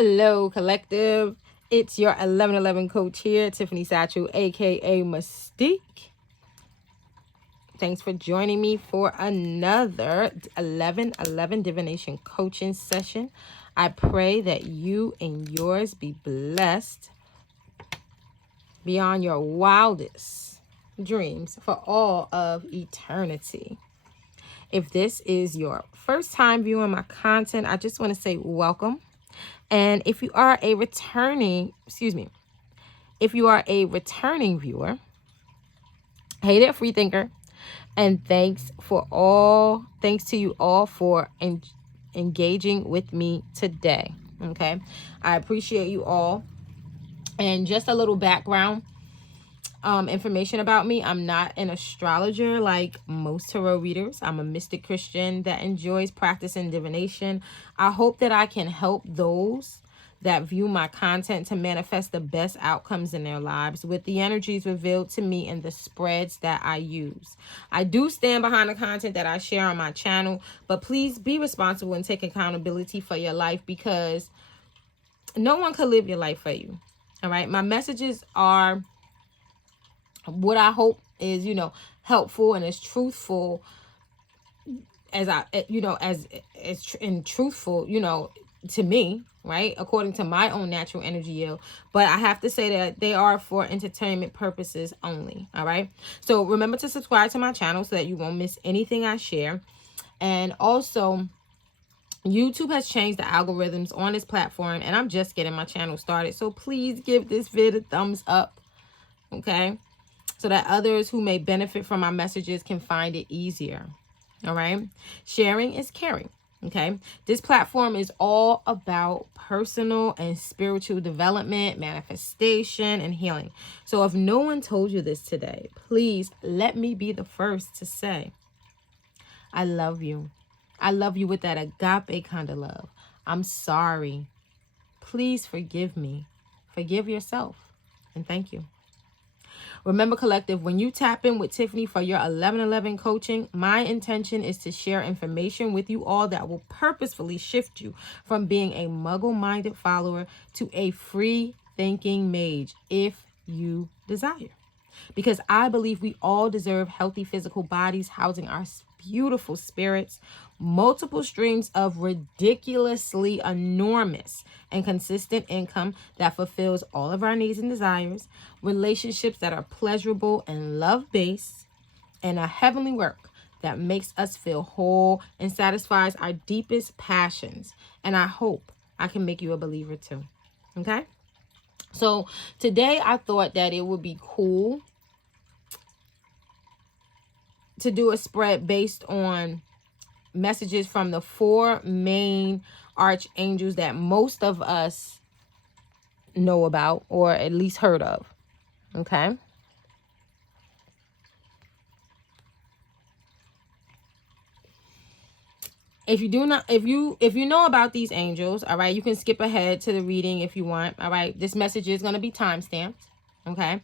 Hello, collective. It's your 1111 coach here, Tiffany Satchel, aka Mystique. Thanks for joining me for another 1111 divination coaching session. I pray that you and yours be blessed beyond your wildest dreams for all of eternity. If this is your first time viewing my content, I just want to say welcome. And if you are a returning viewer, hey there, free thinker. And thanks to you all for engaging with me today. Okay. I appreciate you all. And just a little background information about me. I'm not an astrologer like most tarot readers. I'm a mystic Christian that enjoys practicing divination. I hope that I can help those that view my content to manifest the best outcomes in their lives with the energies revealed to me and the spreads that I use. I do stand behind the content that I share on my channel, but please be responsible and take accountability for your life, because no one can live your life for you. All right. My messages are what I hope is, helpful and as truthful as truthful, to me, right? According to my own natural energy yield. But I have to say that they are for entertainment purposes only. All right. So remember to subscribe to my channel so that you won't miss anything I share. And also, YouTube has changed the algorithms on this platform, and I'm just getting my channel started. So please give this video a thumbs up. Okay. So that others who may benefit from my messages can find it easier. All right. Sharing is caring. Okay. This platform is all about personal and spiritual development, manifestation, and healing. So if no one told you this today, please let me be the first to say, I love you. I love you with that agape kind of love. I'm sorry. Please forgive me. Forgive yourself. And thank you. Remember, collective, when you tap in with Tiffany for your 1111 coaching, my intention is to share information with you all that will purposefully shift you from being a muggle-minded follower to a free-thinking mage, if you desire. Because I believe we all deserve healthy physical bodies housing our beautiful spirits, multiple streams of ridiculously enormous and consistent income that fulfills all of our needs and desires, relationships that are pleasurable and love-based, and a heavenly work that makes us feel whole and satisfies our deepest passions. And I hope I can make you a believer too. Okay? So today I thought that it would be cool to do a spread based on messages from the 4 main archangels that most of us know about, or at least heard of. Okay. If you know about these angels, all right, you can skip ahead to the reading if you want. All right. This message is going to be timestamped. Okay.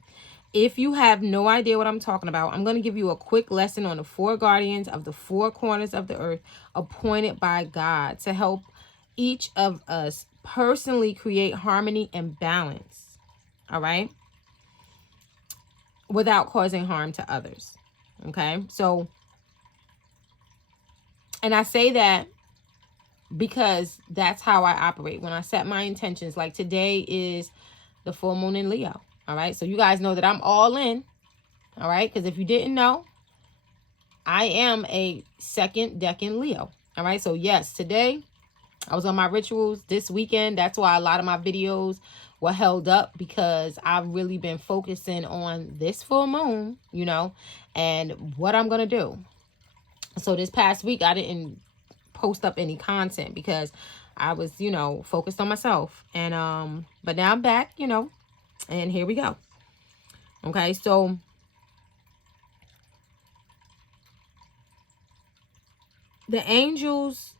If you have no idea what I'm talking about, I'm going to give you a quick lesson on the 4 guardians of the 4 corners of the earth appointed by God to help each of us personally create harmony and balance, all right, without causing harm to others. Okay. So, and I say that because that's how I operate when I set my intentions. Like today is the full moon in Leo. All right. So you guys know that I'm all in. All right. Because if you didn't know, I am a 2nd decan Leo. All right. So yes, today I was on my rituals this weekend. That's why a lot of my videos were held up, because I've really been focusing on this full moon, and what I'm going to do. So this past week, I didn't post up any content because I was, focused on myself. And, but now I'm back, and here we go. Okay. So the angels,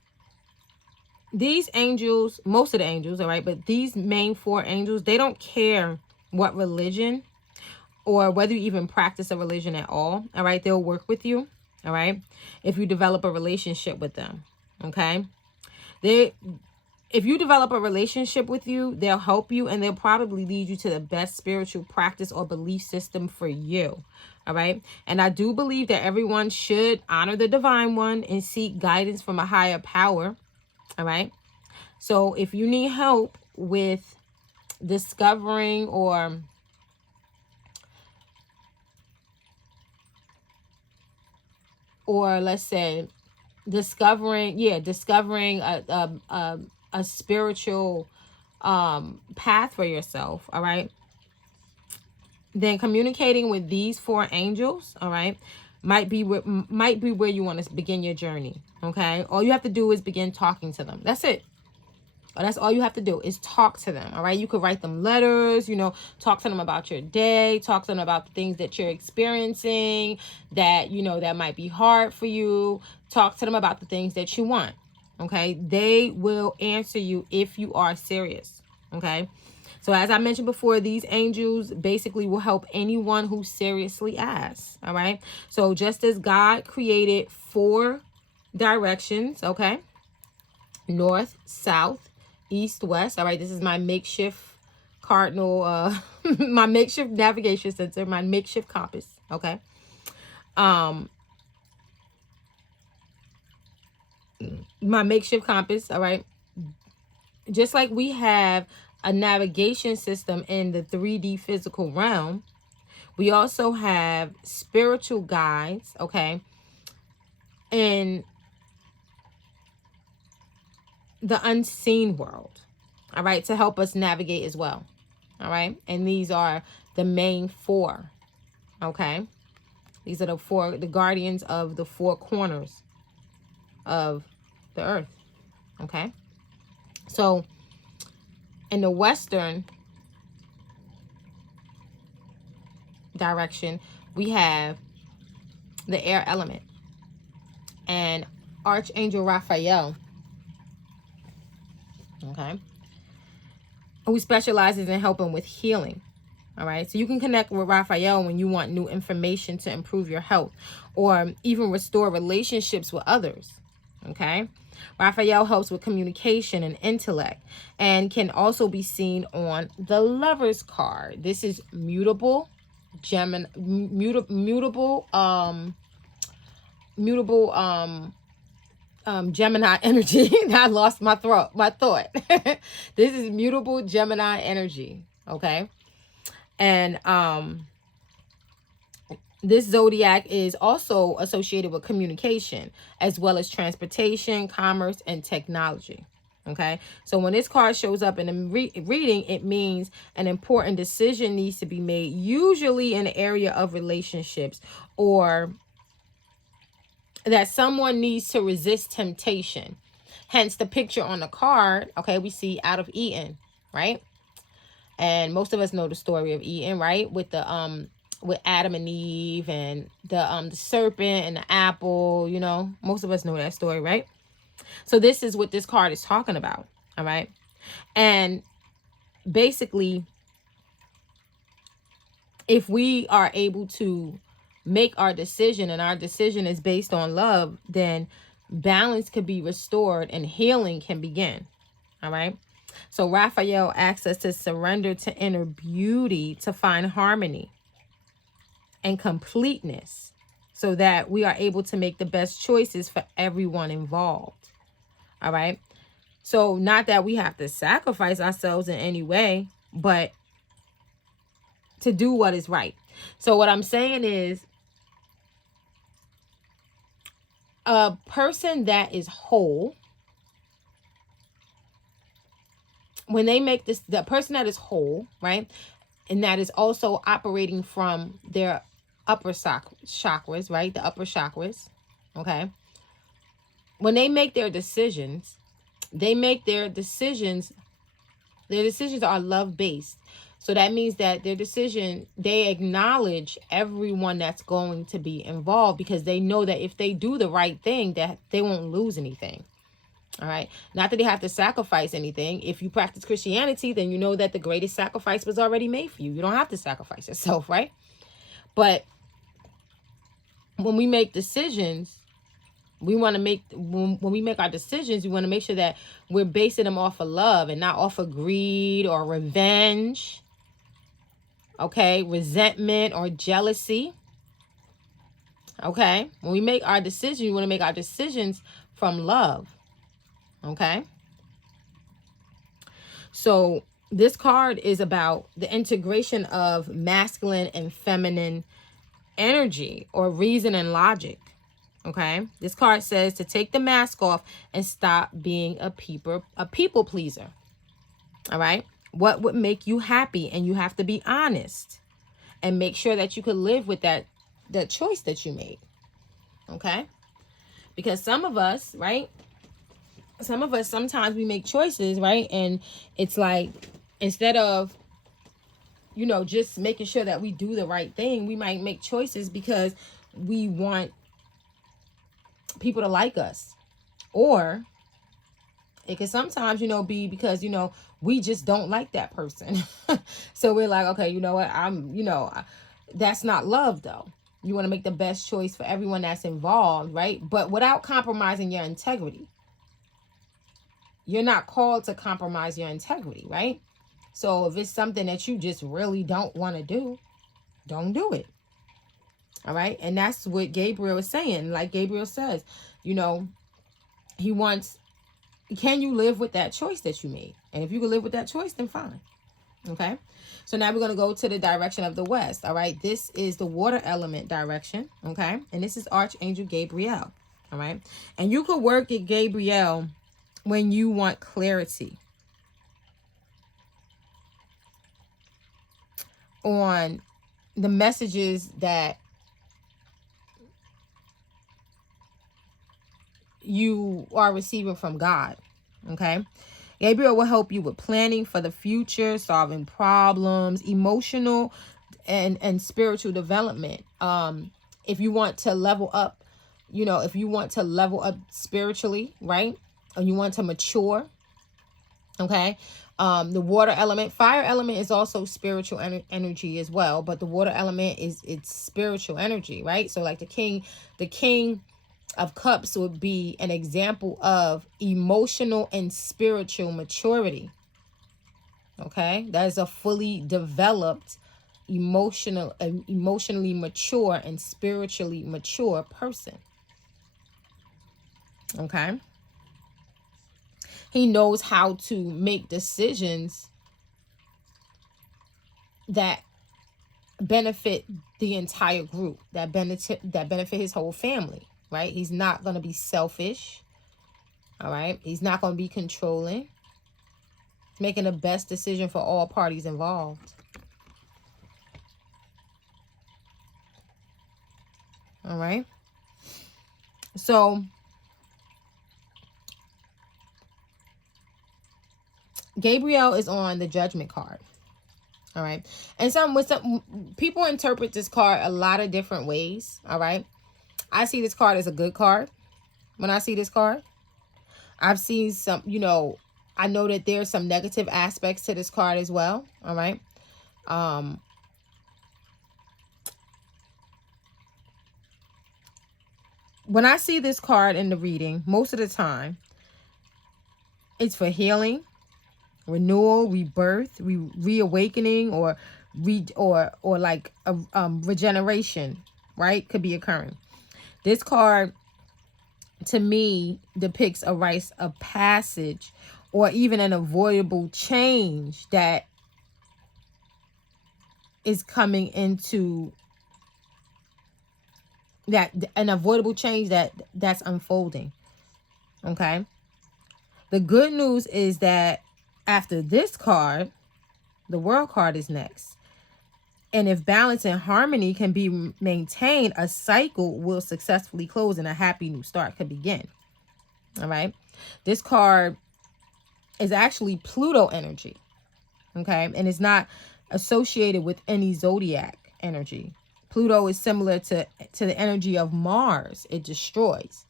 these angels, most of the angels, all right, but these main 4 angels, they don't care what religion or whether you even practice a religion at all. All right. They'll work with you. All right. If you develop a relationship with them. Okay. if you develop a relationship with you, they'll help you, and they'll probably lead you to the best spiritual practice or belief system for you. All right. And I do believe that everyone should honor the divine one and seek guidance from a higher power. All right. So if you need help with discovering or let's say discovering a spiritual path for yourself, all right, then communicating with these 4 angels, all right, might be where you want to begin your journey. Okay, all you have to do is begin talking to them. That's it. That's all you have to do is talk to them. All right. You could write them letters, talk to them about your day, talk to them about the things that you're experiencing that, that might be hard for you. Talk to them about the things that you want. Okay. They will answer you if you are serious. Okay. So as I mentioned before, these angels basically will help anyone who seriously asks. All right. So just as God created 4 directions, okay, north, south, east, west. All right, this is my makeshift cardinal, my makeshift navigation center, my makeshift compass. Okay. My makeshift compass. All right. Just like we have a navigation system in the 3D physical realm, we also have spiritual guides. Okay. And the unseen world, all right, to help us navigate as well. All right. And these are the main 4. Okay. These are the guardians of the 4 corners of the earth. Okay. So in the western direction, we have the air element and Archangel Raphael. Okay. Who specializes in helping with healing. All right. So you can connect with Raphael when you want new information to improve your health or even restore relationships with others. Okay. Raphael helps with communication and intellect and can also be seen on the Lover's card. This is mutable Gemini, Gemini energy. I lost my thought. This is mutable Gemini energy. Okay. And this zodiac is also associated with communication as well as transportation, commerce, and technology. Okay. So when this card shows up in a reading, it means an important decision needs to be made, usually in the area of relationships, or that someone needs to resist temptation. Hence the picture on the card. Okay, we see out of Eden, right? And most of us know the story of Eden, right? With the with Adam and Eve and the serpent and the apple, most of us know that story, right? So this is what this card is talking about. All right. And basically, if we are able to make our decision and our decision is based on love, then balance can be restored and healing can begin. All right. So Raphael asks us to surrender to inner beauty to find harmony and completeness so that we are able to make the best choices for everyone involved. All right. So not that we have to sacrifice ourselves in any way, but to do what is right. So what I'm saying is, a person that is whole, when they make this, the person that is whole, right, and that is also operating from their upper chakras, right, the upper chakras, okay, when they make their decisions, their decisions are love-based. So that means that their decision, they acknowledge everyone that's going to be involved because they know that if they do the right thing, that they won't lose anything. All right. Not that they have to sacrifice anything. If you practice Christianity, then you know that the greatest sacrifice was already made for you. You don't have to sacrifice yourself, right? But when we make decisions, We want to make, when we make our decisions, we want to make sure that we're basing them off of love and not off of greed or revenge. Okay, resentment or jealousy. Okay, when we make our decisions, we want to make our decisions from love. Okay, so this card is about the integration of masculine and feminine energy or reason and logic. Okay, this card says to take the mask off and stop being a people pleaser. All right, what would make you happy? And you have to be honest and make sure that you could live with that choice that you made. Okay, because some of us, right, sometimes we make choices, right, and it's like, instead of, you know, just making sure that we do the right thing, we might make choices because we want people to like us, or it can sometimes, you know, be because, you know, we just don't like that person. So we're like, okay, you know what, that's not love though. You want to make the best choice for everyone that's involved, right? But without compromising your integrity. You're not called to compromise your integrity, right? So if it's something that you just really don't want to do, don't do it. All right. And that's what Gabriel is saying. Like Gabriel says, you know, he wants, can you live with that choice that you made? And if you can live with that choice, then fine. Okay. So now we're going to go to the direction of the west. All right. This is the water element direction. Okay. And this is Archangel Gabriel. All right. And you could work at Gabriel when you want clarity on the messages that you are receiving from God. Okay. Gabriel will help you with planning for the future, solving problems, emotional and spiritual development. If you want to level up, you know, if you want to level up spiritually, right? And you want to mature. Okay. The water element, fire element is also spiritual energy as well, but the water element it's spiritual energy, right? So like the king of cups would be an example of emotional and spiritual maturity. Okay, that is a fully developed emotionally mature and spiritually mature person. Okay, he knows how to make decisions that benefit the entire group, that benefit his whole family, right? He's not going to be selfish. All right, he's not going to be controlling. He's making the best decision for all parties involved. All right, so Gabriel is on the Judgment card. All right. And some people interpret this card a lot of different ways. All right. I see this card as a good card. When I see this card, I've seen some, you know, I know that there's some negative aspects to this card as well. All right. When I see this card in the reading, most of the time, it's for healing, renewal, rebirth, reawakening, or like a regeneration, right? Could be occurring. This card to me depicts a rite of passage or even an avoidable change that is coming into that, an avoidable change that's unfolding. Okay. The good news is that after this card, the World card is next. And if balance and harmony can be maintained, a cycle will successfully close and a happy new start could begin. All right. This card is actually Pluto energy. Okay. And it's not associated with any zodiac energy. Pluto is similar to the energy of Mars. It destroys.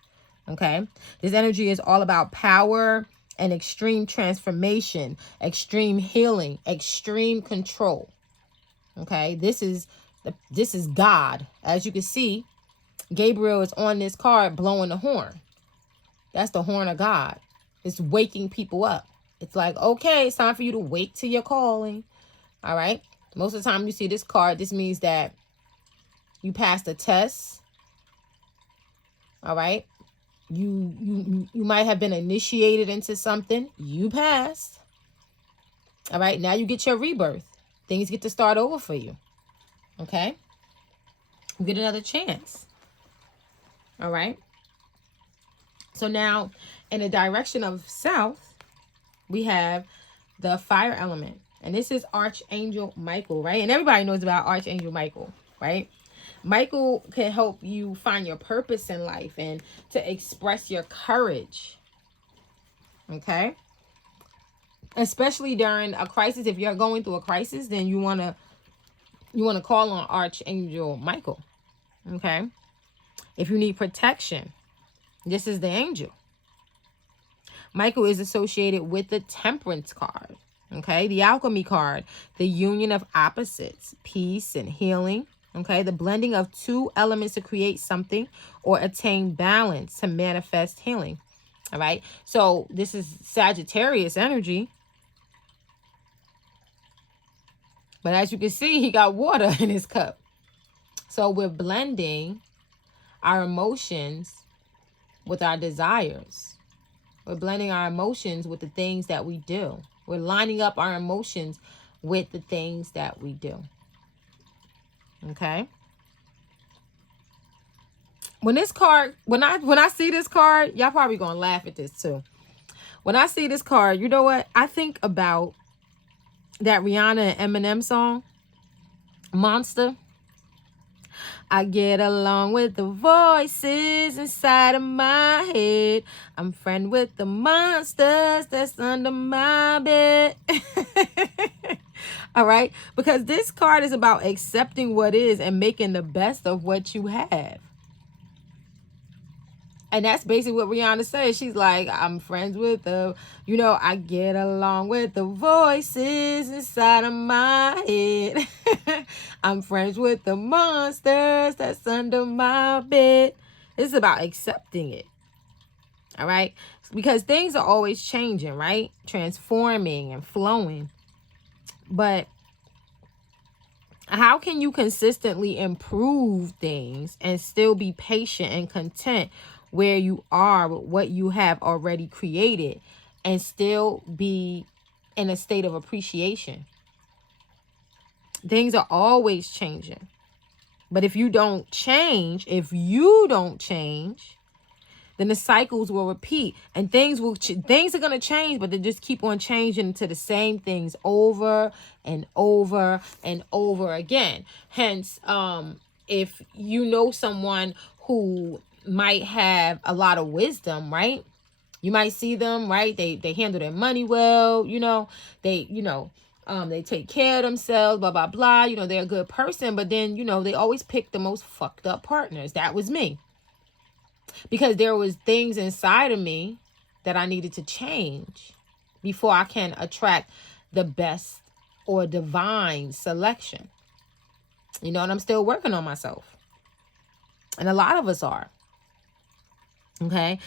Okay. This energy is all about power and extreme transformation, extreme healing, extreme control. Okay. This is God. As you can see, Gabriel is on this card blowing the horn. That's the horn of God. It's waking people up. It's like, okay, it's time for you to wake to your calling. All right. Most of the time you see this card, this means that you passed a test. All right. You might have been initiated into something. You passed. All right. Now you get your rebirth. Things get to start over for you. Okay. You get another chance. All right. So now in the direction of south, we have the fire element. And this is Archangel Michael, right? And everybody knows about Archangel Michael, right? Michael can help you find your purpose in life and to express your courage. Okay? Especially during a crisis. If you're going through a crisis, then you want to call on Archangel Michael. Okay? If you need protection, this is the angel. Michael is associated with the Temperance card. Okay, the Alchemy card, the union of opposites, peace and healing. Okay, the blending of two elements to create something or attain balance to manifest healing. All right, so this is Sagittarius energy. But as you can see, he got water in his cup. So we're blending our emotions with our desires. We're blending our emotions with the things that we do. We're lining up our emotions with the things that we do. Okay? When this card, when I see this card, y'all probably gonna laugh at this too. When I see this card, you know what? I think about that Rihanna and Eminem song, Monster. I get along with the voices inside of my head. I'm friend with the monsters that's under my bed. All right? Because this card is about accepting what is and making the best of what you have. And that's basically what Rihanna says. She's like, I'm friends with the, I get along with the voices inside of my head. I'm friends with the monsters that's under my bed. It's about accepting it. All right? Because things are always changing, right? Transforming and flowing. But how can you consistently improve things and still be patient and content where you are with what you have already created and still be in a state of appreciation? Things are always changing. But if you don't change, then the cycles will repeat and things are going to change, but they just keep on changing into the same things over and over and over again. Hence, if you know someone who might have a lot of wisdom, right? You might see them, right? They handle their money well, they take care of themselves, blah, blah, blah. They're a good person, but then, they always pick the most fucked up partners. That was me. Because there was things inside of me that I needed to change before I can attract the best or divine selection. And I'm still working on myself. And a lot of us are. Okay.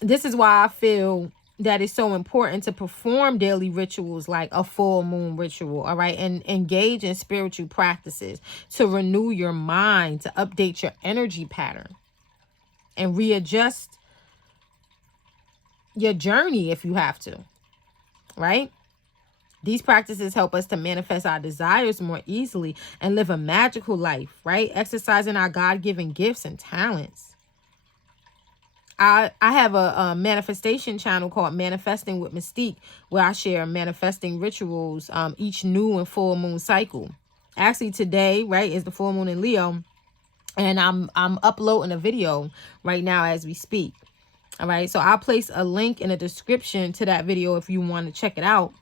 This is why I feel that it's so important to perform daily rituals like a full moon ritual, all right, and engage in spiritual practices to renew your mind, to update your energy pattern and readjust your journey if you have to, right? These practices help us to manifest our desires more easily and live a magical life, right? Exercising our God-given gifts and talents. I have a manifestation channel called Manifesting with Mystique, where I share manifesting rituals each new and full moon cycle. Actually, today, right, is the full moon in Leo, and I'm uploading a video right now as we speak. All right, so I'll place a link in the description to that video if you want to check it out.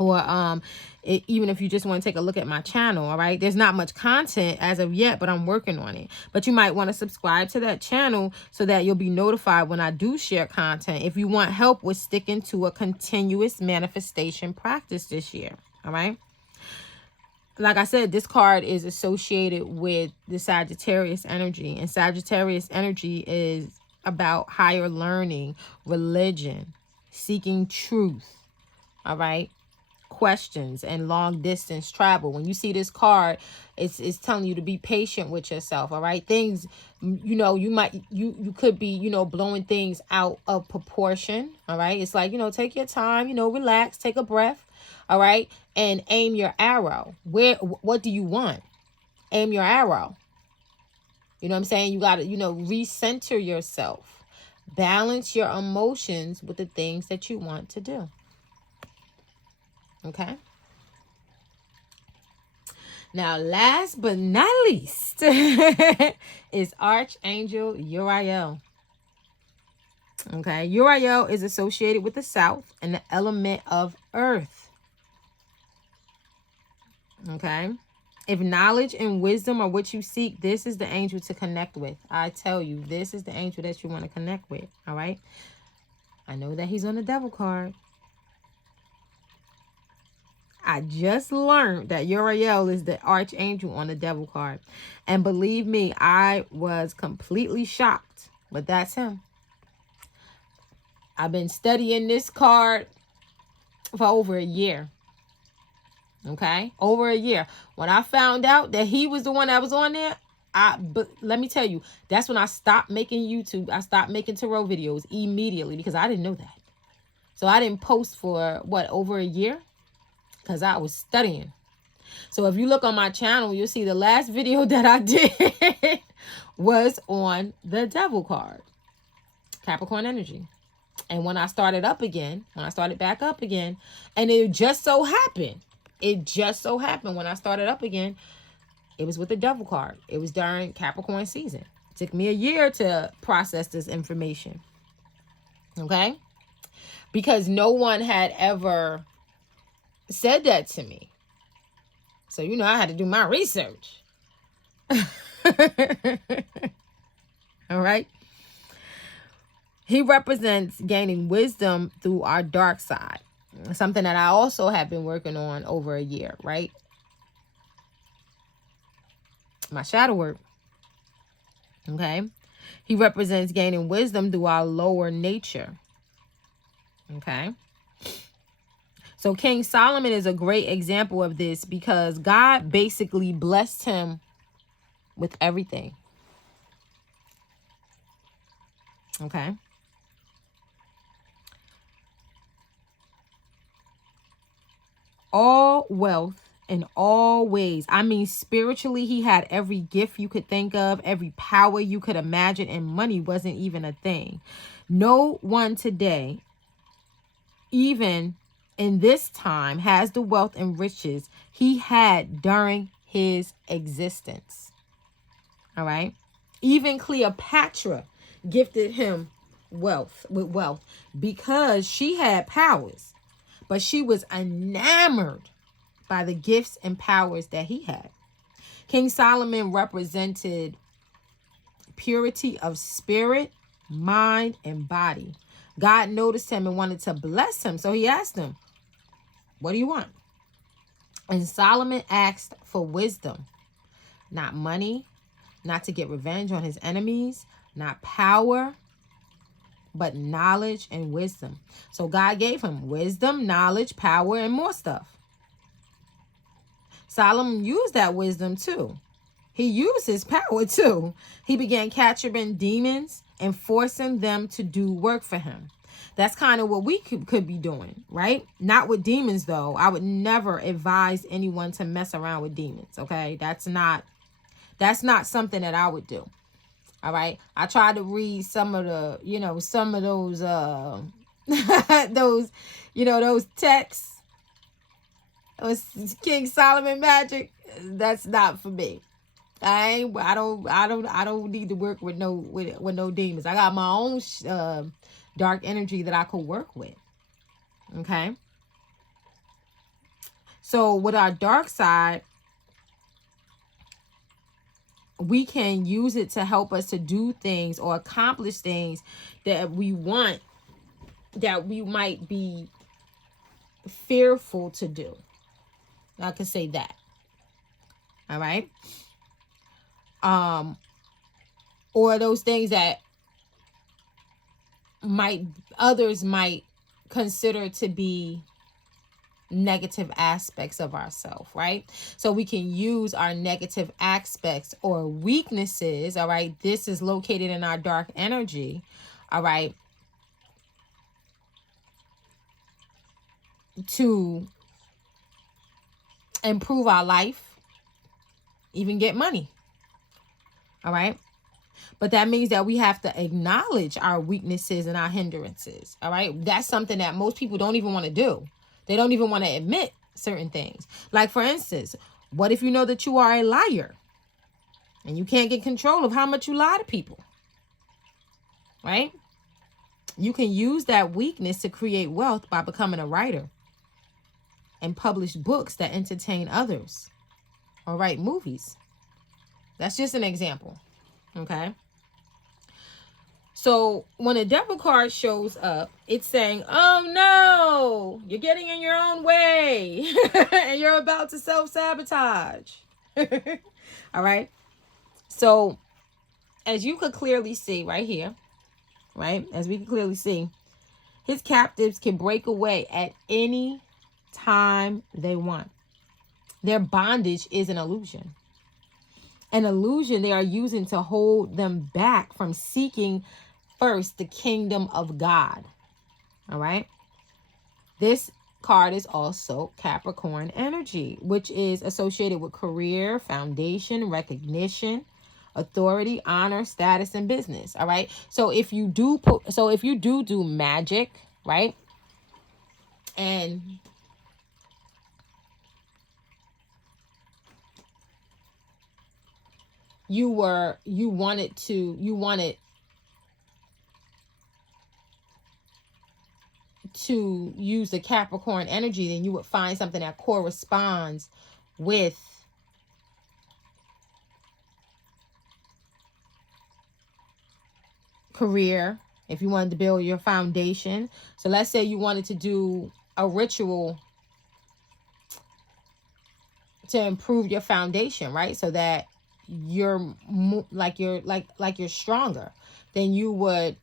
Or even if you just want to take a look at my channel, all right? There's not much content as of yet, but I'm working on it. But you might want to subscribe to that channel so that you'll be notified when I do share content if you want help with sticking to a continuous manifestation practice this year, all right? like I said, this card is associated with the Sagittarius energy. And Sagittarius energy is about higher learning, religion, seeking truth. All right. Questions and long distance travel. When you see this card, it's telling you to be patient with yourself. All right. Things, you could be, blowing things out of proportion. All right. It's like, take your time, relax, take a breath. All right. And aim your arrow. What do you want? Aim your arrow. You know what I'm saying? You got to, recenter yourself. Balance your emotions with the things that you want to do. Okay. Now, last but not least is Archangel Uriel. Okay. Uriel is associated with the South and the element of earth. Okay. If knowledge and wisdom are what you seek, this is the angel to connect with. I tell you, this is the angel that you want to connect with. All right. I know that he's on the devil card. I just learned that Uriel is the archangel on the devil card. And believe me, I was completely shocked. But that's him. I've been studying this card for over a year. Okay? Over a year. When I found out that he was the one that was on there, but let me tell you, that's when I stopped making YouTube. I stopped making tarot videos immediately because I didn't know that. So I didn't post for, over a year? Because I was studying. So if you look on my channel, you'll see the last video that I did was on the devil card. Capricorn energy. And when I started back up again, and it just so happened when I started up again, it was with the devil card. It was during Capricorn season. It took me a year to process this information. Okay? Because no one had ever said that to me. So, I had to do my research. All right. He represents gaining wisdom through our dark side. Something that I also have been working on over a year, right? My shadow work. Okay. He represents gaining wisdom through our lower nature. Okay. So King Solomon is a great example of this because God basically blessed him with everything. Okay. All wealth in all ways. I mean, spiritually, he had every gift you could think of, every power you could imagine, and money wasn't even a thing. No one today, even in this time, has the wealth and riches he had during his existence. All right. Even Cleopatra gifted him wealth because she had powers, but she was enamored by the gifts and powers that he had. King Solomon represented purity of spirit, mind, and body. God noticed him and wanted to bless him. So he asked him, what do you want? And Solomon asked for wisdom, not money, not to get revenge on his enemies, not power, but knowledge and wisdom. So God gave him wisdom, knowledge, power, and more stuff. Solomon used that wisdom too. He used his power too. He began capturing demons and forcing them to do work for him. That's kind of what we could be doing, right? Not with demons, though. I would never advise anyone to mess around with demons, okay? That's not something that I would do. All right. I tried to read some of the, some of those, those texts. Those King Solomon magic. That's not for me. I don't need to work with no demons. I got my own dark energy that I could work with. Okay. So with our dark side, we can use it to help us to do things or accomplish things that we want, that we might be fearful to do. I can say that. All right. Or those things that others might consider to be negative aspects of ourselves, right? So we can use our negative aspects or weaknesses, all right? This is located in our dark energy, all right, to improve our life, even get money, all right? But that means that we have to acknowledge our weaknesses and our hindrances, all right? That's something that most people don't even want to do. They don't even want to admit certain things. Like, for instance, what if you know that you are a liar and you can't get control of how much you lie to people, right? You can use that weakness to create wealth by becoming a writer and publish books that entertain others or write movies. That's just an example, okay? So when a devil card shows up, it's saying, oh no, you're getting in your own way and you're about to self-sabotage. All right. So as you could clearly see right here, right, as we can clearly see, his captives can break away at any time they want. Their bondage is an illusion. An illusion they are using to hold them back from seeking first the kingdom of God. All right. This card is also Capricorn energy, which is associated with career, foundation, recognition, authority, honor, status, and business. All right. So if you do do magic, right, and you wanted to use the Capricorn energy, then you would find something that corresponds with career. If you wanted to build your foundation, so let's say you wanted to do a ritual to improve your foundation, right? So that you're stronger, then you would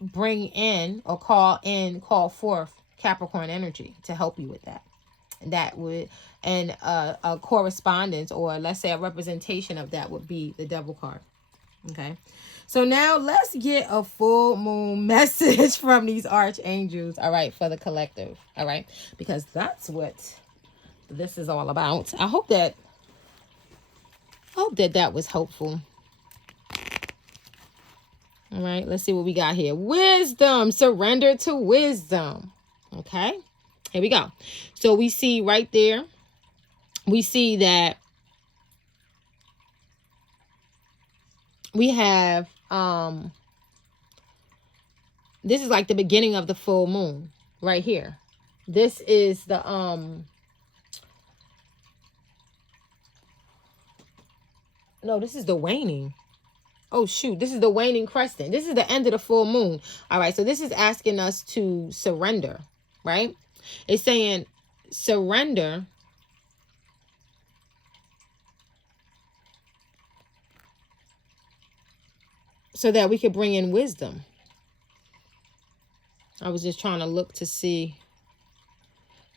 bring in or call forth Capricorn energy to help you with that. And that would, and a correspondence, or let's say a representation of that, would be the devil card. Okay. So now let's get a full moon message from these archangels, all right, for the collective, all right, because that's what this is all about. I hope that that was helpful. All right, let's see what we got here. Wisdom, surrender to wisdom. Okay, here we go. So we see right there, we see that we have, this is like the beginning of the full moon right here. This is the, no, this is the waning. Oh, shoot. This is the waning crescent. This is the end of the full moon. All right. So this is asking us to surrender, right? It's saying surrender so that we could bring in wisdom. I was just trying to look to see.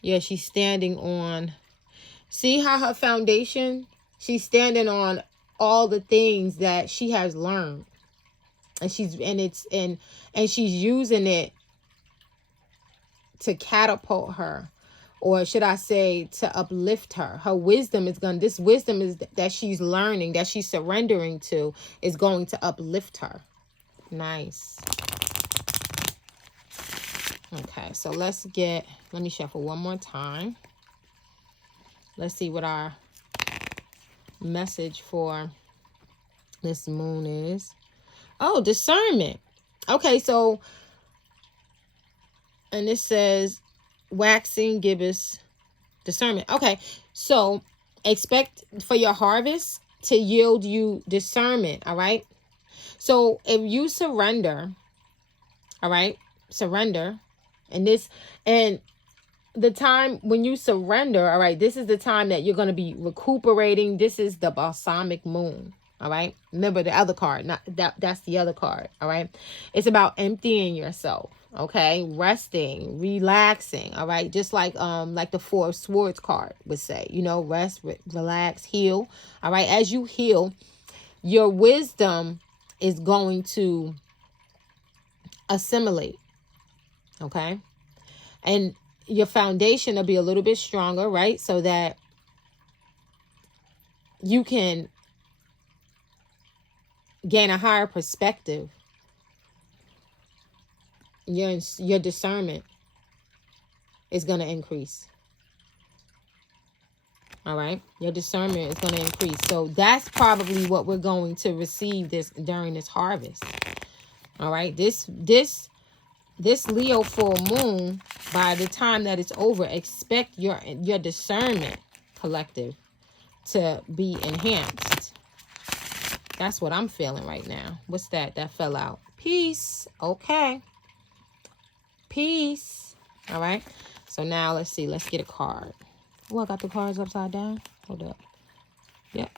Yeah, she's standing on. See how her foundation? She's standing on all the things that she has learned, and she's using it to catapult her, or should I say to uplift her. Her wisdom is this wisdom is that she's learning, that she's surrendering to, is going to uplift her. Nice. Okay, so let me shuffle one more time. Let's see what our message for this moon is. Oh, discernment. Okay, so, and this says waxing gibbous discernment. Okay, so expect for your harvest to yield you discernment. All right, so if you surrender, all right, surrender, and the time when you surrender, all right, this is the time that you're going to be recuperating. This is the balsamic moon. All right. Remember the other card, not that's the other card. All right. It's about emptying yourself. Okay. Resting, relaxing. All right. Just like the Four of Swords card would say, you know, rest, relax, heal. All right. As you heal, your wisdom is going to assimilate. Okay. And your foundation will be a little bit stronger, right? So that you can gain a higher perspective. Your discernment is going to increase. All right. Your discernment is going to increase. So that's probably what we're going to receive during this harvest. All right. This Leo full moon, by the time that it's over, expect your discernment, collective, to be enhanced. That's what I'm feeling right now. What's that? That fell out. Peace. Okay. Peace. All right. So now let's see. Let's get a card. Oh, I got the cards upside down. Hold up. Yep.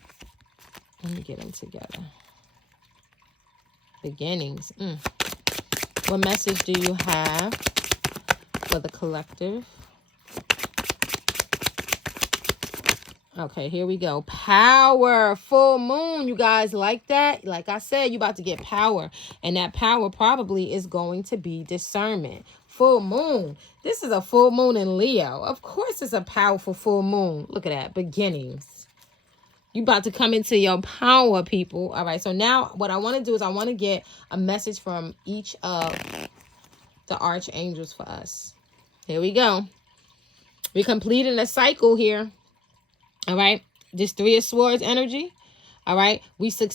Let me get them together. Beginnings. What message do you have for the collective? Okay, here we go. Power. Full moon. You guys like that? Like I said, you about to get power. And that power probably is going to be discernment. Full moon. This is a full moon in Leo. Of course it's a powerful full moon. Look at that. Beginnings. You about to come into your power, people. All right, so now what I want to do is I want to get a message from each of the archangels for us. Here we go. We're completing a cycle here. All right. This Three of Swords energy. All right. We have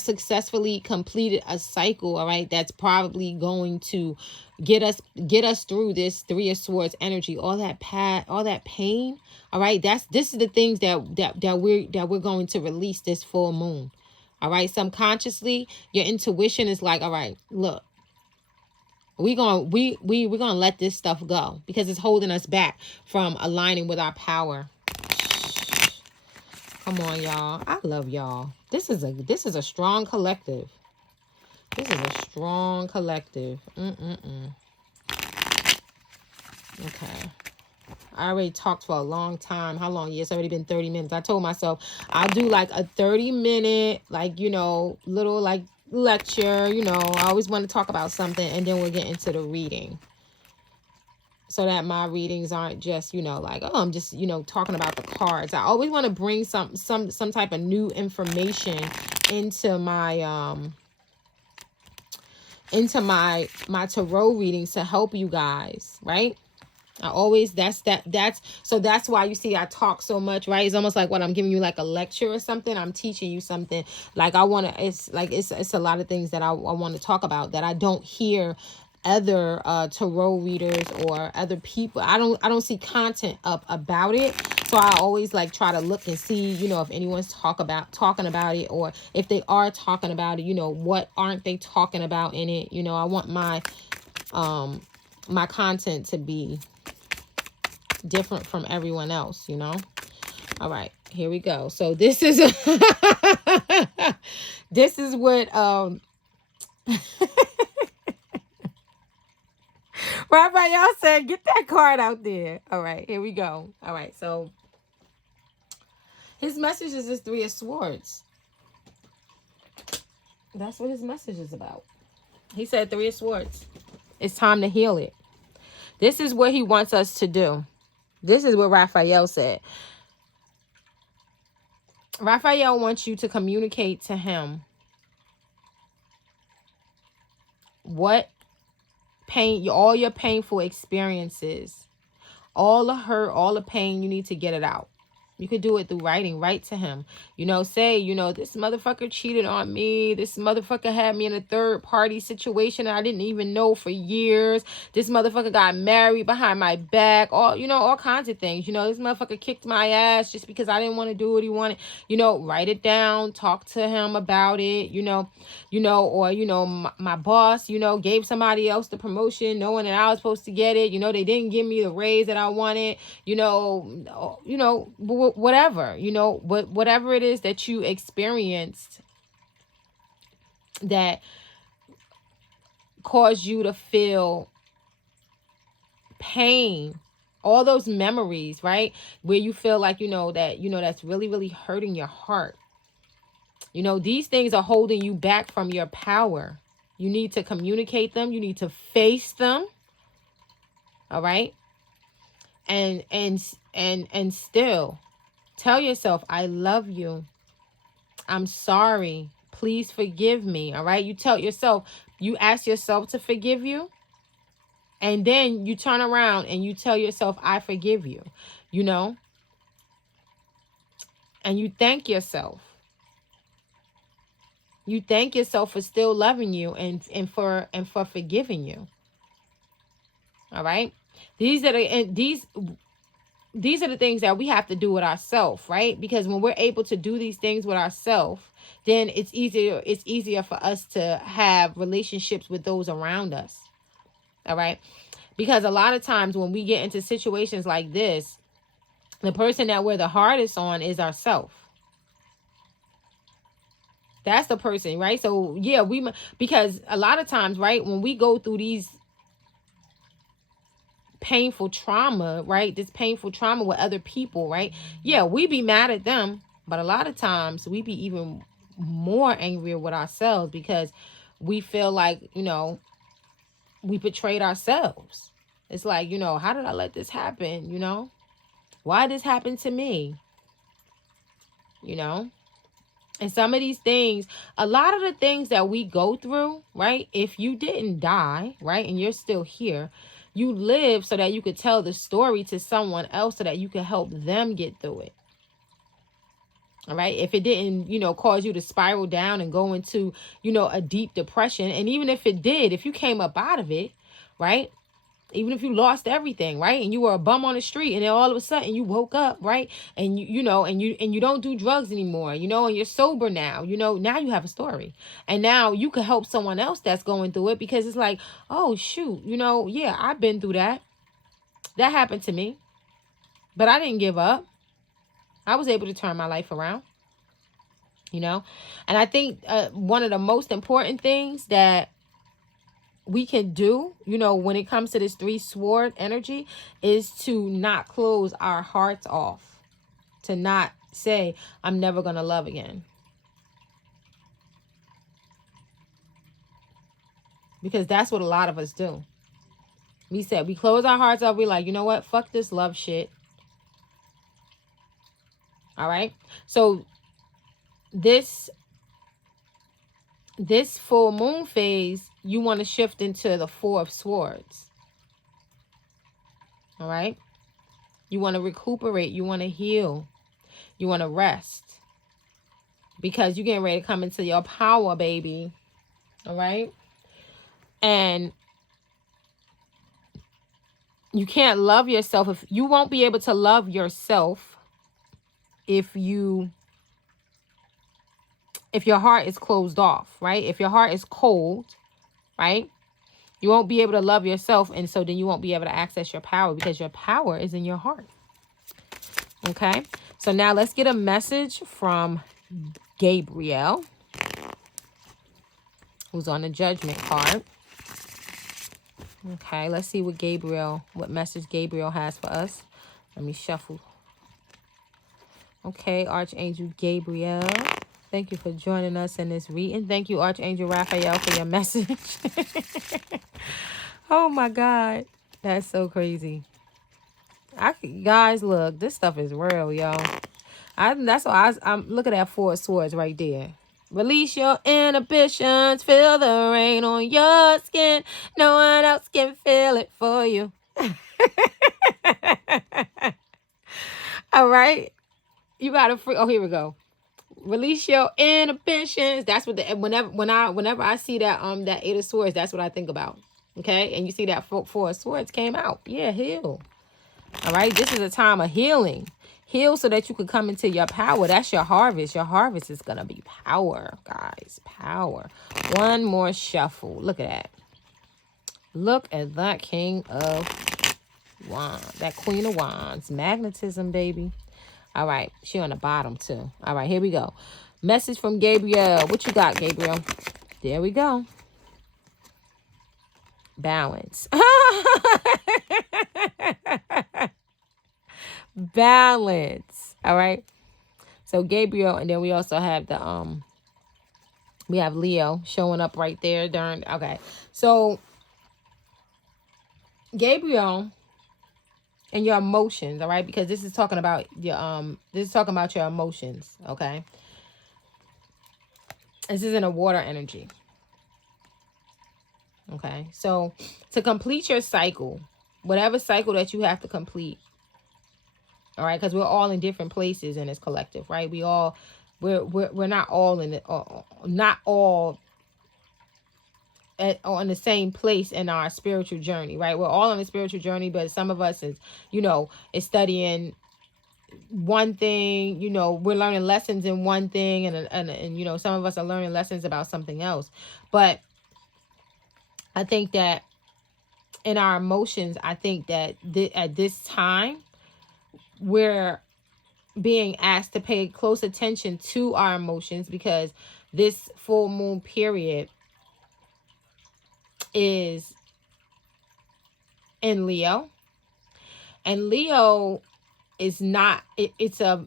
successfully completed a cycle. All right. That's probably going to get us through this Three of Swords energy. All that pain. All right. This is the things that we're going to release this full moon. All right. Subconsciously, your intuition is like, all right, look. We're gonna let this stuff go because it's holding us back from aligning with our power. Come on, y'all. I love y'all. This is a strong collective. This is a strong collective. Okay. I already talked for a long time. How long? Yeah, it's already been 30 minutes. I told myself I'll do like a 30-minute, like, you know, little like lecture. You know, I always want to talk about something, and then we'll get into the reading, so that my readings aren't just, you know, like, oh, I'm just, you know, talking about the cards. I always want to bring some type of new information into my my tarot readings to help you guys, right? I always, that's why you see I talk so much, right? It's almost like what I'm giving you, like a lecture or something. I'm teaching you something. Like I want to, it's a lot of things that I want to talk about that I don't hear other tarot readers or other people. I don't see content up about it. So I always like try to look and see, you know, if anyone's talking about it, or if they are talking about it, you know, what aren't they talking about in it? You know, I want my my content to be different from everyone else, you know. All right, here we go. So this is this is what Raphael said, get that card out there. All right, here we go. All right, so his message is this Three of Swords. That's what his message is about. He said Three of Swords. It's time to heal it. This is what he wants us to do. This is what Raphael said. Raphael wants you to communicate to him what pain, all your painful experiences, all the hurt, all the pain, you need to get it out. You could do it through writing. Write to him. You know, say, you know, this motherfucker cheated on me. This motherfucker had me in a third party situation that I didn't even know for years. This motherfucker got married behind my back. All, you know, all kinds of things. You know, this motherfucker kicked my ass just because I didn't want to do what he wanted. You know, write it down. Talk to him about it. You know, or, you know, my boss, you know, gave somebody else the promotion knowing that I was supposed to get it. You know, they didn't give me the raise that I wanted. You know, whatever, you know, whatever it is that you experienced that caused you to feel pain, all those memories, right? Where you feel like, you know, that's really, really hurting your heart. You know, these things are holding you back from your power. You need to communicate them. You need to face them. All right. And still tell yourself, I love you. I'm sorry. Please forgive me. All right. You tell yourself, you ask yourself to forgive you. And then you turn around and you tell yourself, I forgive you, you know, and you thank yourself. You thank yourself for still loving you and for forgiving you. All right. These are the things that we have to do with ourselves, right? Because when we're able to do these things with ourselves, then it's easier for us to have relationships with those around us. All right. Because a lot of times when we get into situations like this, the person that we're the hardest on is ourselves. That's the person, right? So yeah, because a lot of times, right, when we go through these painful trauma, right, this painful trauma with other people, right, yeah, we be mad at them, but a lot of times we be even more angry with ourselves because we feel like, you know, we betrayed ourselves. It's like, you know, how did I let this happen? You know, why did this happen to me? You know, and some of these things, a lot of the things that we go through, right? If you didn't die, right, and you're still here, you live so that you could tell the story to someone else so that you can help them get through it. All right. If it didn't, you know, cause you to spiral down and go into, you know, a deep depression. And even if it did, if you came up out of it, right? Even if you lost everything, right? And you were a bum on the street and then all of a sudden you woke up, right? And you know, and you don't do drugs anymore, you know, and you're sober now, you know, now you have a story. And now you can help someone else that's going through it because it's like, oh shoot, you know, yeah, I've been through that. That happened to me. But I didn't give up. I was able to turn my life around, you know? And I think one of the most important things that we can do, you know, when it comes to this 3 sword energy is to not close our hearts off, to not say, I'm never going to love again. Because that's what a lot of us do. We said, we close our hearts up. We're like, you know what? Fuck this love shit. All right. So this full moon phase, you want to shift into the 4 of swords. All right. You want to recuperate. You want to heal. You want to rest. Because you're getting ready to come into your power, baby. All right. And you can't love yourself. If you won't be able to love yourself if your heart is closed off, right? If your heart is cold, right? You won't be able to love yourself. And so then you won't be able to access your power because your power is in your heart. Okay. So now let's get a message from Gabriel, who's on the judgment card. Okay. Let's see what message Gabriel has for us. Let me shuffle. Okay. Archangel Gabriel. Thank you for joining us in this reading. Thank you, Archangel Raphael, for your message. Oh, my God. That's so crazy. Guys, look, this stuff is real, y'all. That's why I'm looking at 4 swords right there. Release your inhibitions. Feel the rain on your skin. No one else can feel it for you. All right. You gotta free. Oh, here we go. Release your inhibitions. That's what the whenever I see that that Eight of Swords, that's what I think about. Okay, and you see that Four of Swords came out. Yeah, heal. All right, this is a time of healing. Heal so that you can come into your power. That's your harvest. Your harvest is gonna be power, guys. Power. One more shuffle. Look at that. Look at that King of Wands. That Queen of Wands. Magnetism, baby. All right, she on the bottom too. All right, here we go. Message from Gabriel. What you got, Gabriel? There we go. Balance. Balance. All right. So Gabriel, and then we also have the we have Leo showing up right there during. Okay, so Gabriel and your emotions, all right, because this is talking about your this is talking about your emotions. Okay, this isn't a water energy. Okay, so to complete your cycle, whatever cycle that you have to complete, all right, because we're all in different places in this collective, right? We're not all in it, not all on the same place in our spiritual journey, right? We're all on a spiritual journey, but some of us is, is studying one thing, we're learning lessons in one thing, and some of us are learning lessons about something else. But I think that in our emotions, I think that at this time, we're being asked to pay close attention to our emotions, because this full moon period is in Leo. And Leo is not, it's a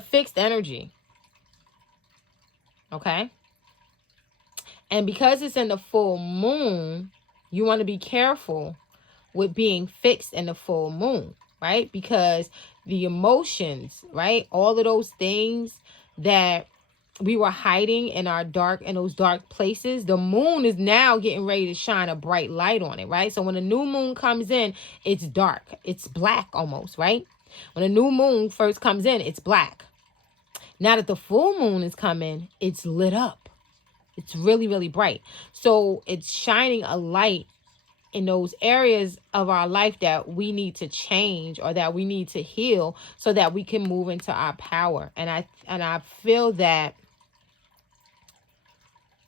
fixed energy. Okay. And because it's in the full moon, you want to be careful with being fixed in the full moon, right? Because the emotions, right? All of those things that we were hiding in those dark places, the moon is now getting ready to shine a bright light on it, right? So when the new moon comes in, it's dark. It's black almost, right? When the new moon first comes in, it's black. Now that the full moon is coming, it's lit up. It's really, really bright. So it's shining a light in those areas of our life that we need to change or that we need to heal so that we can move into our power. And I feel that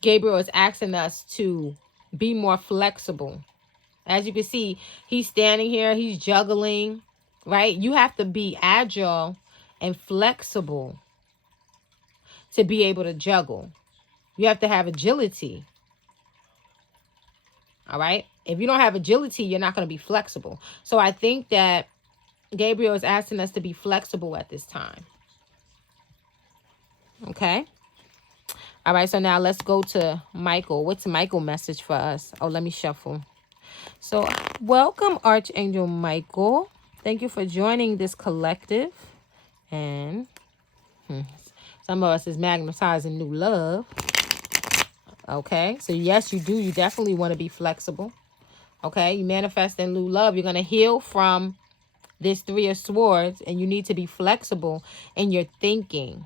Gabriel is asking us to be more flexible. As you can see, he's standing here, he's juggling, right? You have to be agile and flexible to be able to juggle. You have to have agility. All right? If you don't have agility, you're not going to be flexible. So I think that Gabriel is asking us to be flexible at this time. Okay? All right, so now let's go to Michael. What's Michael's message for us? Oh, let me shuffle. So welcome, Archangel Michael. Thank you for joining this collective. And some of us is magnetizing new love. Okay, so yes, you do. You definitely want to be flexible. Okay, you manifest in new love. You're going to heal from this Three of Swords, and you need to be flexible in your thinking.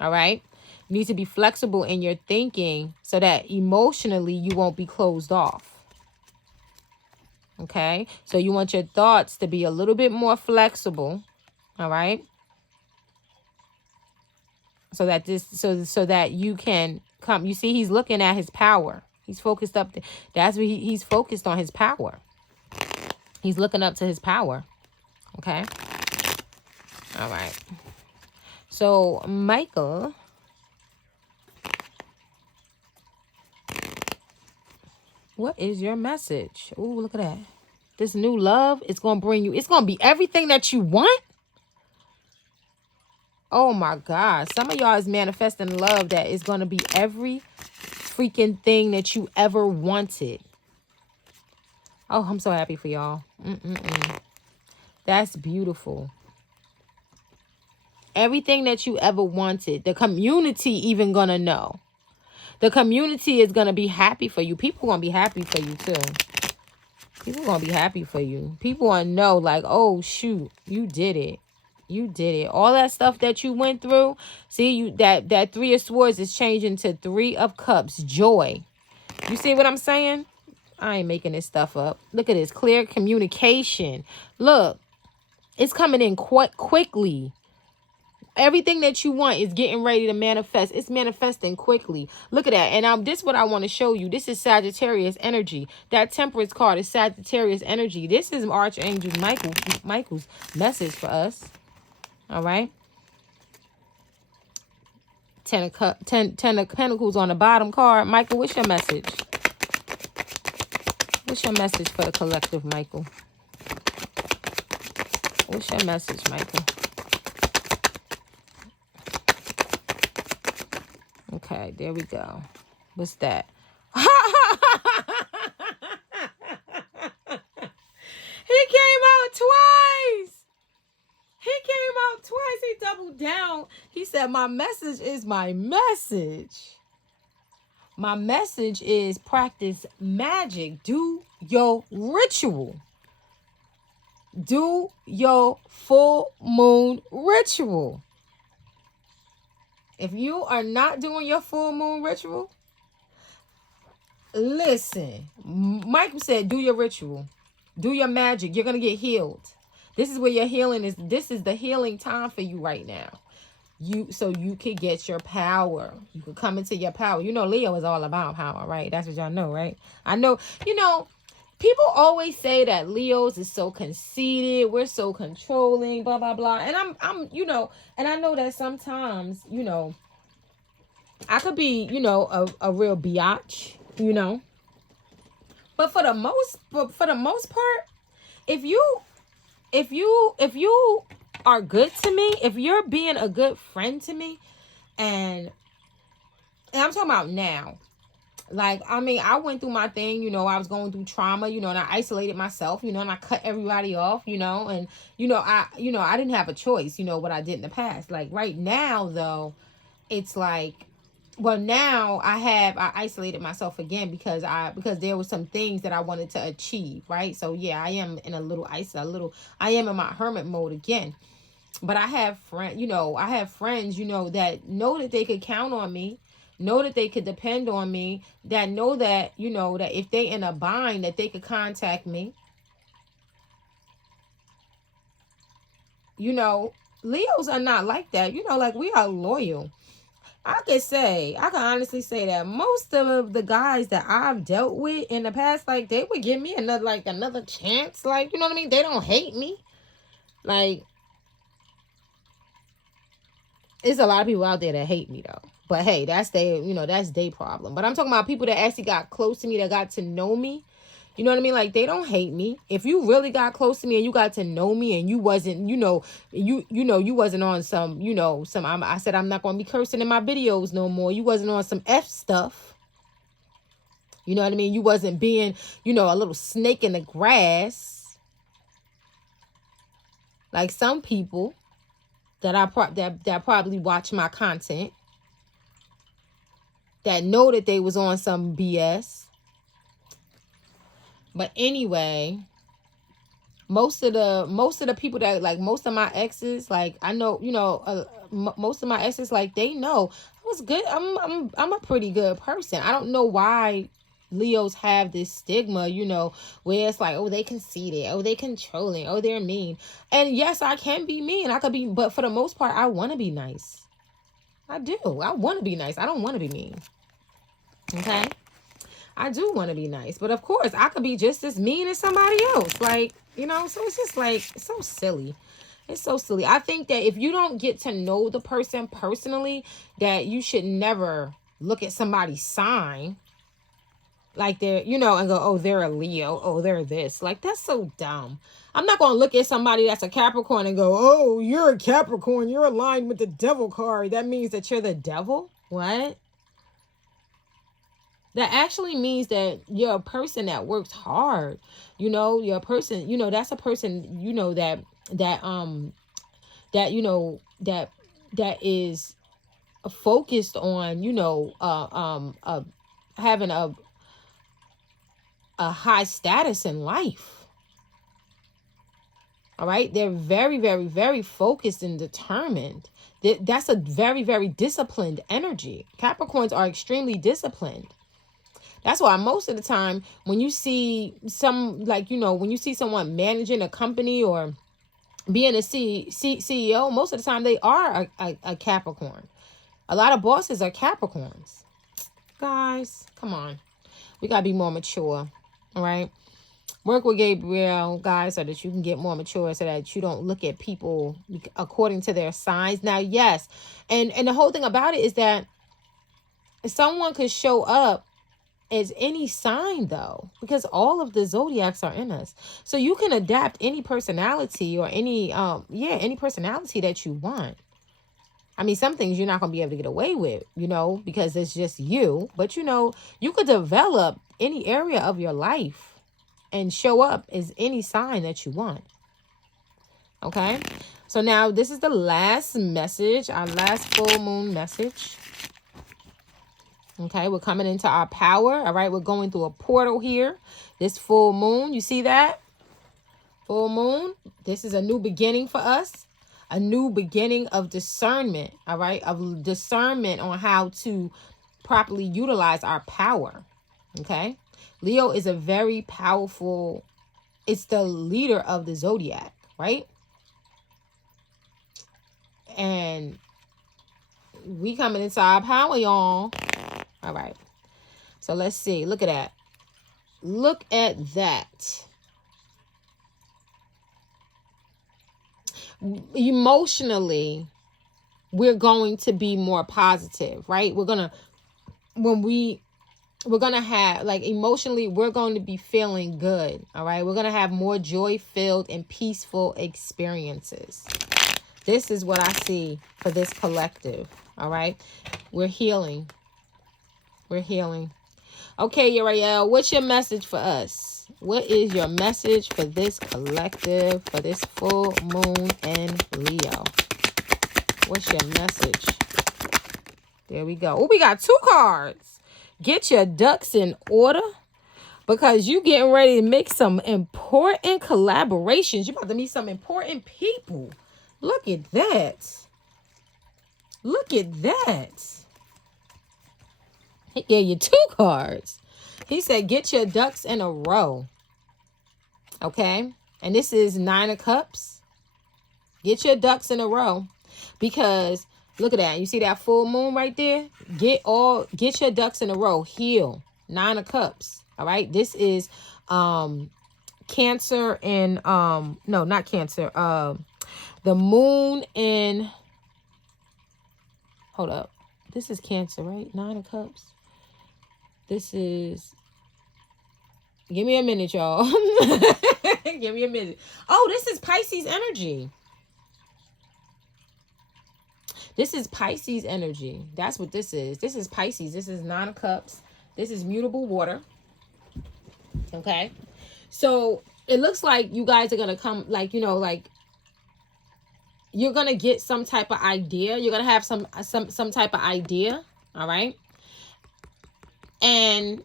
All right, you need to be flexible in your thinking so that emotionally you won't be closed off. Okay, so you want your thoughts to be a little bit more flexible. All right, so that so that you can come. You see, he's looking at his power. He's focused up. That's what he's focused on, his power. He's looking up to his power. Okay. All right. So, Michael, what is your message? Oh, look at that. This new love is going to bring you, it's going to be everything that you want. Oh my God. Some of y'all is manifesting love that is going to be every freaking thing that you ever wanted. Oh, I'm so happy for y'all. That's beautiful. Everything that you ever wanted. The community even going to know. The community is going to be happy for you. People going to be happy for you too. People gonna be happy for you. People wanna know, like, oh shoot, you did it. You did it. All that stuff that you went through. See, you that 3 of Swords is changing to 3 of Cups. Joy. You see what I'm saying? I ain't making this stuff up. Look at this. Clear communication. Look, it's coming in quite quickly. Everything that you want is getting ready to manifest. It's manifesting quickly. Look at that. And this is what I want to show you. This is Sagittarius energy. That Temperance card is Sagittarius energy. This is Archangel Michael's message for us. All right. Ten of Pentacles on the bottom card. Michael, what's your message? What's your message for the collective, Michael? What's your message, Michael? Okay, there we go. What's that? He came out twice. He came out twice. He doubled down. He said, my message is my message. My message is practice magic. Do your ritual. Do your full moon ritual. If you are not doing your full moon ritual, listen. Michael said, do your ritual. Do your magic. You're going to get healed. This is where your healing is. This is the healing time for you right now. So you could get your power. You could come into your power. You know, Leo is all about power, right? That's what y'all know, right? I know, people always say that Leos is so conceited. We're so controlling, blah, blah, blah. And I'm, and I know that sometimes, I could be, a real biatch, But for the most part, if you are good to me, if you're being a good friend to me, and I'm talking about now, like, I mean, I went through my thing, I was going through trauma, and I isolated myself, and I cut everybody off, and, I didn't have a choice, what I did in the past. Like right now, though, it's like, well, now I isolated myself again because there were some things that I wanted to achieve, right? So yeah, I am in I am in my hermit mode again. But I have friends, that know that they could count on me, know that they could depend on me, that know that, that if they in a bind, that they could contact me. Leos are not like that. Like, we are loyal. I can honestly say that most of the guys that I've dealt with in the past, like, they would give me another chance. Like, you know what I mean? They don't hate me. Like, there's a lot of people out there that hate me, though. But hey, that's their problem. But I'm talking about people that actually got close to me, that got to know me. You know what I mean? Like, they don't hate me. If you really got close to me and you got to know me and you wasn't, you wasn't on some, I said I'm not going to be cursing in my videos no more. You wasn't on some F stuff. You know what I mean? You wasn't being, a little snake in the grass. Like some people that probably watch my content, that know that they was on some BS. But anyway, most of the people that, like, most of my exes, like, I know, most of my exes, like, they know I was good. I'm a pretty good person. I don't know why Leos have this stigma, where it's like, oh, they conceited, oh, they controlling, oh, they're mean. And yes, I can be mean. I could be, but for the most part, I want to be nice. I do. I want to be nice. I don't want to be mean. Okay? I do want to be nice. But of course, I could be just as mean as somebody else. Like, so it's just like, it's so silly. It's so silly. I think that if you don't get to know the person personally, that you should never look at somebody's sign like they're, and go, oh, they're a Leo. Oh, they're this. Like, that's so dumb. I'm not going to look at somebody that's a Capricorn and go, oh, you're a Capricorn. You're aligned with the devil card. That means that you're the devil? What? That actually means that you're a person that works hard. You're a person, that's a person, that is focused on, having a high status in life. All right. They're very, very, very focused and determined. That's a very, very disciplined energy. Capricorns are extremely disciplined. That's why most of the time when you see when you see someone managing a company or being a CEO, most of the time they are a Capricorn. A lot of bosses are Capricorns. Guys, come on. We got to be more mature. All right. Work with Gabriel, guys, so that you can get more mature, so that you don't look at people according to their signs. Now, yes. And the whole thing about it is that someone could show up as any sign, though, because all of the zodiacs are in us. So you can adapt any personality or any personality that you want. I mean, some things you're not going to be able to get away with, because it's just you. But, you could develop any area of your life and show up as any sign that you want. Okay? So now this is the last message, our last full moon message. Okay, we're coming into our power. All right, we're going through a portal here. This full moon, you see that? Full moon. This is a new beginning for us. A new beginning of discernment. All right, of discernment on how to properly utilize our power. Okay, Leo is a very powerful, it's the leader of the zodiac, right? And we coming into our power, y'all. All right. So let's see. Look at that. Look at that. Emotionally, we're going to be more positive, right? We're going to have, like, emotionally, we're going to be feeling good. All right. We're going to have more joy-filled and peaceful experiences. This is what I see for this collective. All right. We're healing. We're healing. Okay, Uriel, what's your message for us? What is your message for this collective, for this full moon in Leo? What's your message? There we go. Oh, we got 2 cards. Get your ducks in order, because you getting ready to make some important collaborations. You're about to meet some important people. Look at that. Look at that. He gave you 2 cards. He said, get your ducks in a row. Okay. And this is 9 of Cups. Get your ducks in a row. Because look at that. You see that full moon right there? Get your ducks in a row. Heal. 9 of Cups. All right. This is Cancer and no, not Cancer. The moon in, hold up. This is Cancer, right? 9 of Cups. This is, give me a minute, y'all. Give me a minute. Oh, this is Pisces energy. This is Pisces energy. That's what this is. This is Pisces. This is 9 of Cups. This is mutable water. Okay. So it looks like you guys are going to come, like, you're going to get some type of idea. You're going to have some type of idea. All right. And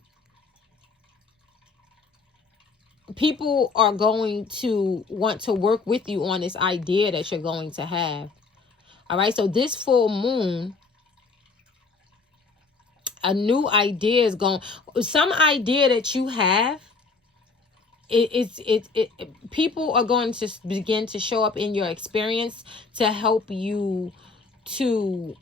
people are going to want to work with you on this idea that you're going to have. All right. So this full moon, a new idea is going, some idea that you have, people are going to begin to show up in your experience to help you to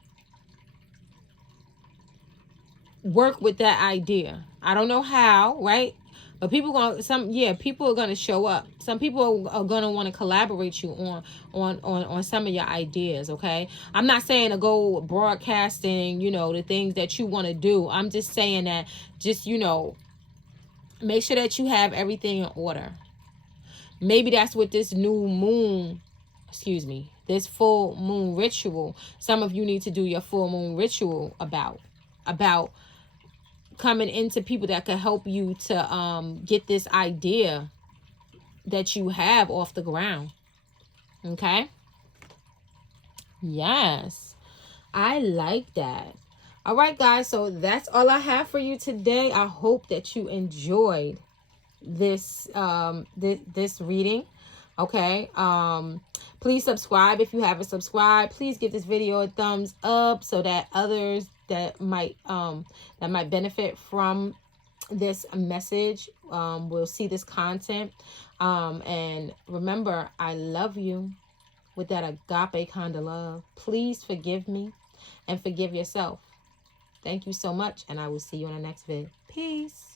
work with that idea. I don't know how, right? But people are going to show up. Some people are going to want to collaborate you on some of your ideas, okay? I'm not saying to go broadcasting, the things that you want to do. I'm just saying that make sure that you have everything in order. Maybe that's what this new moon, this full moon ritual, some of you need to do your full moon ritual about coming into people that can help you to get this idea that you have off the ground. Okay? Yes. I like that. All right, guys. So that's all I have for you today. I hope that you enjoyed this this reading. Okay, please subscribe if you haven't subscribed. Please give this video a thumbs up so that others that might benefit from this message will see this content. And remember, I love you with that agape kind of love. Please forgive me and forgive yourself. Thank you so much, and I will see you in the next vid. Peace.